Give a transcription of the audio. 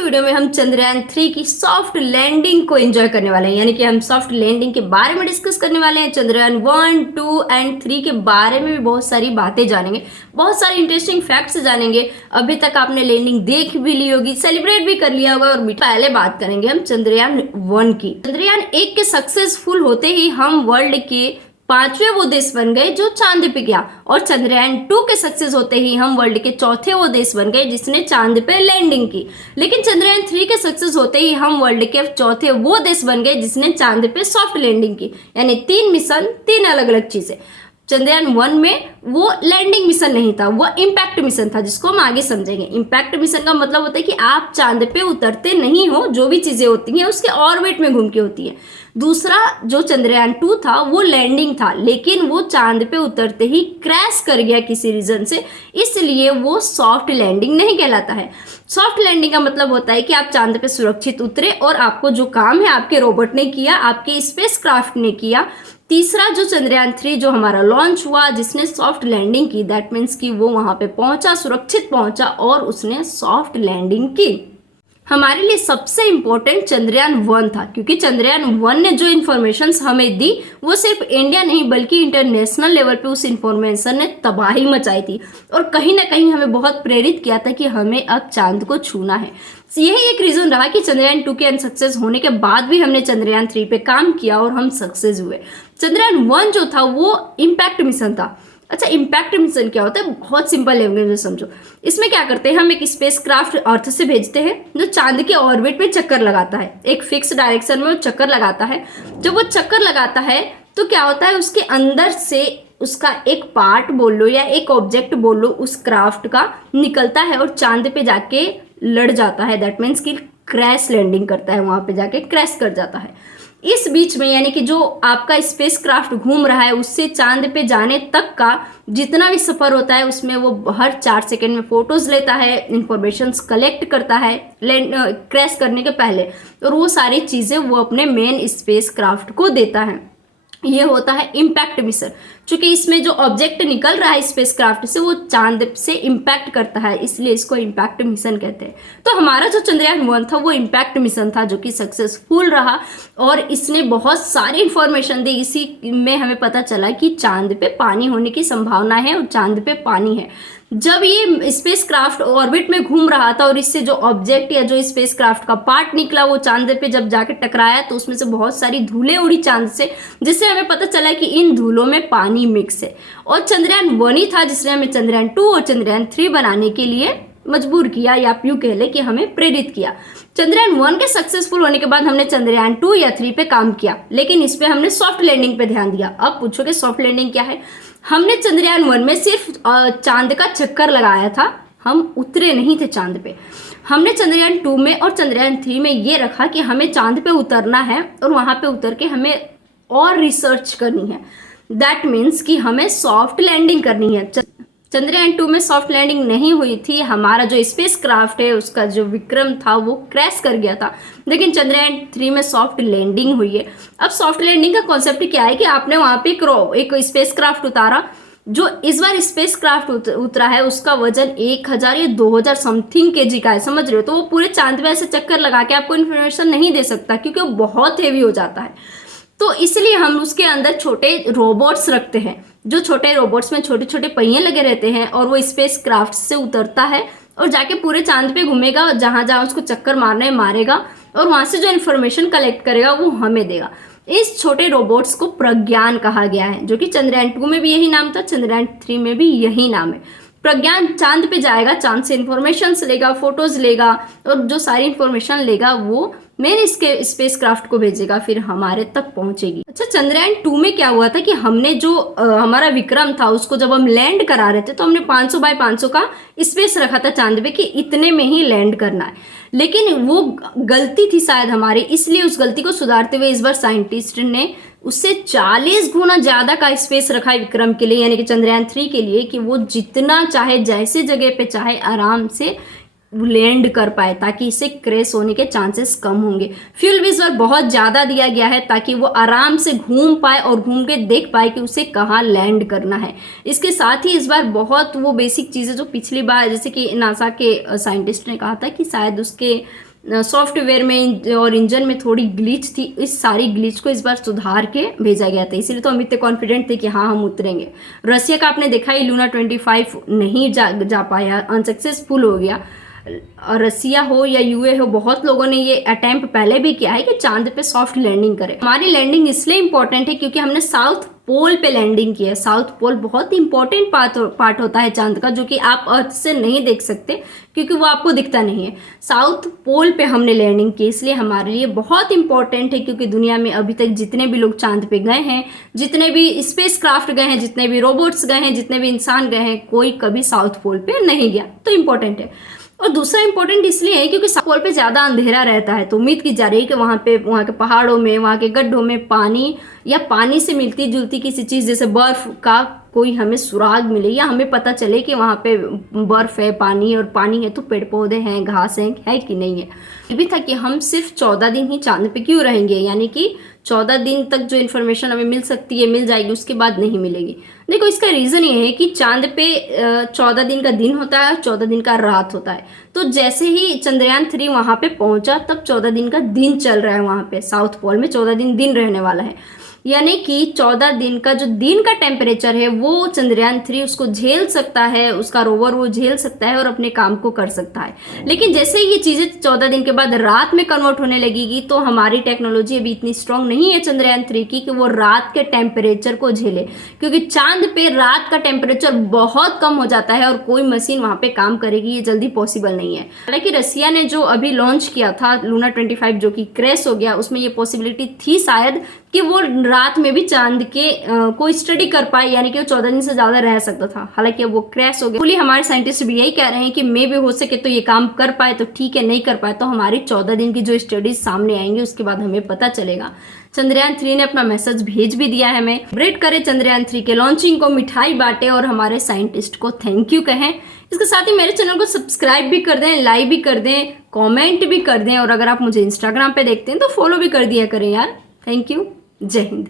की वीडियो में हम चंद्रयान 3 की सॉफ्ट लैंडिंग को एंजॉय करने वाले हैं, यानी कि हम सॉफ्ट लैंडिंग के बारे में डिस्कस करने वाले हैं। चंद्रयान 1, 2 एंड 3 के बारे में भी बहुत सारी बातें जानेंगे, बहुत सारे इंटरेस्टिंग फैक्ट्स जानेंगे। अभी तक आपने लैंडिंग देख भी ली होगी, सेलिब्रेट भी कर लिया होगा। और पहले बात करेंगे हम चंद्रयान 1 की। चंद्रयान 1 के सक्सेसफुल होते ही हम वर्ल्ड के 5वें वो देश बन गए जो चांद पे गया, और चंद्रयान 2 के सक्सेस होते ही हम वर्ल्ड के 4थे वो देश बन गए जिसने चांद पे लैंडिंग की। लेकिन चंद्रयान 3 के सक्सेस होते ही हम वर्ल्ड के 4थे वो देश बन गए जिसने चांद पे सॉफ्ट लैंडिंग की। यानी 3 मिशन, 3 अलग अलग चीजें। चंद्रयान 1 में वो लैंडिंग मिशन नहीं था, वो इम्पैक्ट मिशन था, जिसको हम आगे समझेंगे। इम्पैक्ट मिशन का मतलब होता है कि आप चांद पे उतरते नहीं हो, जो भी चीजें होती हैं उसके ऑर्बिट में घूम के होती है। दूसरा जो चंद्रयान 2 था वो लैंडिंग था, लेकिन वो चांद पे उतरते ही क्रैश कर गया किसी रीजन से, इसलिए वो सॉफ्ट लैंडिंग नहीं कहलाता है। सॉफ्ट लैंडिंग का मतलब होता है कि आप चांद पे सुरक्षित उतरे और आपको जो काम है आपके रोबोट ने किया, आपके स्पेसक्राफ्ट ने किया। तीसरा जो चंद्रयान 3 जो हमारा लॉन्च हुआ जिसने सॉफ्ट लैंडिंग की, दैट मीन्स कि वो वहां पे पहुंचा, सुरक्षित पहुंचा और उसने सॉफ्ट लैंडिंग की। हमारे लिए सबसे इंपॉर्टेंट चंद्रयान 1 था, क्योंकि चंद्रयान 1 ने जो इन्फॉर्मेशन हमें दी वो सिर्फ इंडिया नहीं बल्कि इंटरनेशनल लेवल पे उस इन्फॉर्मेशन ने तबाही मचाई थी और कहीं ना कहीं हमें बहुत प्रेरित किया था कि हमें अब चांद को छूना है। यही एक रीजन रहा कि चंद्रयान 2 के अनसक्सेस होने के बाद भी हमने चंद्रयान 3 पे काम किया और हम सक्सेस हुए। चंद्रयान 1 जो था वो इम्पैक्ट मिशन था। अच्छा, इम्पैक्ट मिशन क्या होता है? बहुत सिंपल लैंग्वेज में समझो। इसमें क्या करते हैं, हम एक स्पेसक्राफ्ट अर्थ से भेजते हैं जो चांद के ऑर्बिट में चक्कर लगाता है, एक फिक्स डायरेक्शन में वो चक्कर लगाता है। जब वो चक्कर लगाता है तो क्या होता है, उसके अंदर से उसका एक पार्ट बोल लो या एक ऑब्जेक्ट बोल लो उस क्राफ्ट का निकलता है और चांद पे जाके लड़ जाता है। दैट मीन्स कि क्रैश लैंडिंग करता है, वहां पे जाके क्रैश कर जाता है। इस बीच में यानी कि जो आपका स्पेसक्राफ्ट घूम रहा है उससे चांद पे जाने तक का जितना भी सफर होता है उसमें वो हर 4 सेकंड में फोटोज लेता है, इंफॉर्मेशंस कलेक्ट करता है क्रैश करने के पहले, और वो सारी चीजें वो अपने मेन स्पेसक्राफ्ट को देता है। ये होता है इम्पैक्ट मिशन। चूंकि इसमें जो ऑब्जेक्ट निकल रहा है स्पेसक्राफ्ट से वो चांद से इम्पैक्ट करता है, इसलिए इसको इम्पैक्ट मिशन कहते हैं। तो हमारा जो चंद्रयान 1 था वो इम्पैक्ट मिशन था जो कि सक्सेसफुल रहा और इसने बहुत सारी इंफॉर्मेशन दी। इसी में हमें पता चला कि चांद पे पानी होने की संभावना है और चांद पे पानी है। जब ये स्पेसक्राफ्ट ऑर्बिट में घूम रहा था और इससे जो ऑब्जेक्ट या जो स्पेसक्राफ्ट का पार्ट निकला वो चांद पे जब जाके टकराया तो उसमें से बहुत सारी धूलें उड़ी चांद से, जिससे हमें पता चला कि इन धूलों में पानी मिक्स है। और चंद्रयान 1 ही था जिसने हमें चंद्रयान 2 और चंद्रयान 3 बनाने के लिए मजबूर किया, या आप यूं कह ले कि हमें प्रेरित किया। चंद्रयान 1 के सक्सेसफुल होने के बाद हमने चंद्रयान 2 या 3 पे काम किया, लेकिन इस पे हमने सॉफ्ट लैंडिंग पे ध्यान दिया। अब पूछोगे सॉफ्ट लैंडिंग क्या है? हमने चंद्रयान 1 में सिर्फ चांद का चक्कर लगाया था, हम उतरे नहीं थे चांद पे। हमने चंद्रयान 2 में और चंद्रयान 3 में ये रखा कि हमें चांद पे उतरना है और वहां पे उतर के हमें और रिसर्च करनी है। दैट मीन्स कि हमें सॉफ्ट लैंडिंग करनी है। चंद्रयान 2 में सॉफ्ट लैंडिंग नहीं हुई थी, हमारा जो स्पेस क्राफ्ट है उसका जो विक्रम था वो क्रैश कर गया था। लेकिन चंद्रयान 3 में सॉफ्ट लैंडिंग हुई है। अब सॉफ्ट लैंडिंग का कॉन्सेप्ट क्या है कि आपने वहां पे एक स्पेस क्राफ्ट उतारा। जो इस बार स्पेस क्राफ्ट उतरा है उसका वजन 1000 या 2000 समथिंग केजी का है, समझ रहे हो? तो वो पूरे चांद पे ऐसे चक्कर लगा के आपको इन्फॉर्मेशन नहीं दे सकता क्योंकि वो बहुत हेवी हो जाता है। तो इसलिए हम उसके अंदर छोटे रोबोट्स रखते हैं। जो छोटे रोबोट्स में छोटे छोटे पहिए लगे रहते हैं और वो स्पेस क्राफ्ट से उतरता है और जाके पूरे चांद पे घूमेगा, जहां जहां उसको चक्कर मारना है मारेगा और वहां से जो इन्फॉर्मेशन कलेक्ट करेगा वो हमें देगा। इस छोटे रोबोट्स को प्रज्ञान कहा गया है, जो कि चंद्रयान 2 में भी यही नाम था, चंद्रयान 3 में भी यही नाम है। प्रज्ञान चांद पे जाएगा, चांद से इंफॉर्मेशन लेगा, फोटोज लेगा और जो सारी इंफॉर्मेशन लेगा वो मेन इसके स्पेसक्राफ्ट को भेजेगा, फिर हमारे तक पहुंचेगी। अच्छा, चंद्रयान 2 में क्या हुआ था कि हमने जो हमारा विक्रम था उसको जब हम लैंड करा रहे थे तो हमने 500 बाय 500 का स्पेस रखा था चांद पे कि इतने में ही लैंड करना है। लेकिन वो गलती थी शायद हमारी, इसलिए उस गलती को सुधारते हुए इस बार साइंटिस्ट ने उससे 40 गुना ज्यादा का स्पेस रखा है विक्रम के लिए, यानी कि चंद्रयान 3 के लिए, कि वो जितना चाहे जैसे जगह पे चाहे आराम से लैंड कर पाए ताकि इसे क्रैश होने के चांसेस कम होंगे। फ्यूल भी इस बार बहुत ज़्यादा दिया गया है ताकि वो आराम से घूम पाए और घूम के देख पाए कि उसे कहाँ लैंड करना है। इसके साथ ही इस बार बहुत वो बेसिक चीज़ें जो पिछली बार जैसे कि नासा के साइंटिस्ट ने कहा था कि शायद उसके सॉफ्टवेयर में और इंजन में थोड़ी ग्लिच थी, इस सारी ग्लिच को इस बार सुधार के भेजा गया था, इसीलिए तो हम इतने कॉन्फिडेंट थे कि हाँ हम उतरेंगे। रसिया का आपने देखा ही लूना 25 नहीं जा पाया, अनसक्सेसफुल हो गया। रसिया हो या यूए हो, बहुत लोगों ने ये अटेम्प्ट पहले भी किया है कि चांद पे सॉफ्ट लैंडिंग करें। हमारी लैंडिंग इसलिए इंपॉर्टेंट है क्योंकि हमने साउथ पोल पे लैंडिंग की है। साउथ पोल बहुत इंपॉर्टेंट पार्ट होता है चांद का, जो कि आप अर्थ से नहीं देख सकते क्योंकि वो आपको दिखता नहीं है। साउथ पोल पे हमने लैंडिंग की, इसलिए हमारे लिए बहुत इंपॉर्टेंट है क्योंकि दुनिया में अभी तक जितने भी लोग चांद पे गए हैं, जितने भी स्पेस क्राफ्ट गए हैं, जितने भी रोबोट्स गए हैं, जितने भी इंसान गए हैं, कोई कभी साउथ पोल पे नहीं गया, तो इंपॉर्टेंट है। और दूसरा इंपॉर्टेंट इसलिए है क्योंकि साउथ पोल पे ज़्यादा अंधेरा रहता है, तो उम्मीद की जा रही है कि वहाँ के पहाड़ों में, वहाँ के गड्ढों में पानी या पानी से मिलती जुलती किसी चीज़ जैसे बर्फ का कोई हमें सुराग मिले, या हमें पता चले कि वहाँ पे बर्फ है, पानी, और पानी है तो पेड़ पौधे हैं, घास है कि नहीं है। ये भी था कि हम सिर्फ 14 दिन ही चांद पे क्यों रहेंगे, यानी कि 14 दिन तक जो इन्फॉर्मेशन हमें मिल सकती है मिल जाएगी, उसके बाद नहीं मिलेगी। देखो इसका रीज़न ये है कि चांद पे 14 दिन का दिन होता है और 14 दिन का रात होता है। तो जैसे ही चंद्रयान 3 वहाँ पे पहुँचा तब 14 दिन का दिन चल रहा है, वहाँ पे साउथ पोल में 14 दिन रहने वाला है, यानी कि 14 दिन का जो दिन का टेम्परेचर है वो चंद्रयान 3 उसको झेल सकता है, उसका रोवर वो झेल सकता है और अपने काम को कर सकता है। लेकिन जैसे ही ये चीज़ें 14 दिन के बाद रात में कन्वर्ट होने लगेगी, तो हमारी टेक्नोलॉजी अभी इतनी स्ट्रांग नहीं है चंद्रयान 3 की कि वो रात के टेम्परेचर को झेले, क्योंकि चांद पे रात का टेम्परेचर बहुत कम हो जाता है और कोई मशीन वहाँ पे काम करेगी ये जल्दी पॉसिबल नहीं है। हालांकि रसिया ने जो अभी लॉन्च किया था लूना 25 जो कि क्रैश हो गया, उसमें ये पॉसिबिलिटी थी शायद कि वो रात में भी चांद के कोई स्टडी कर पाए, यानी कि वो 14 दिन से ज़्यादा रह सकता था। हालांकि वो क्रैश हो गया। बोलिए हमारे साइंटिस्ट भी यही कह रहे हैं कि मे भी हो सके तो ये काम कर पाए तो ठीक है, नहीं कर पाए तो हमारी 14 दिन की जो स्टडीज सामने आएंगी उसके बाद हमें पता चलेगा। चंद्रयान 3 ने अपना मैसेज भेज भी दिया है हमें। सेलिब्रेट करें चंद्रयान 3 के लॉन्चिंग को, मिठाई बांटे और हमारे साइंटिस्ट को थैंक यू कहें। इसके साथ ही मेरे चैनल को सब्सक्राइब भी कर दें, लाइक भी कर दें, कमेंट भी कर दें, और अगर आप मुझे इंस्टाग्राम पे देखते हैं तो फॉलो भी कर दिया करें यार। थैंक यू, जय हिंद।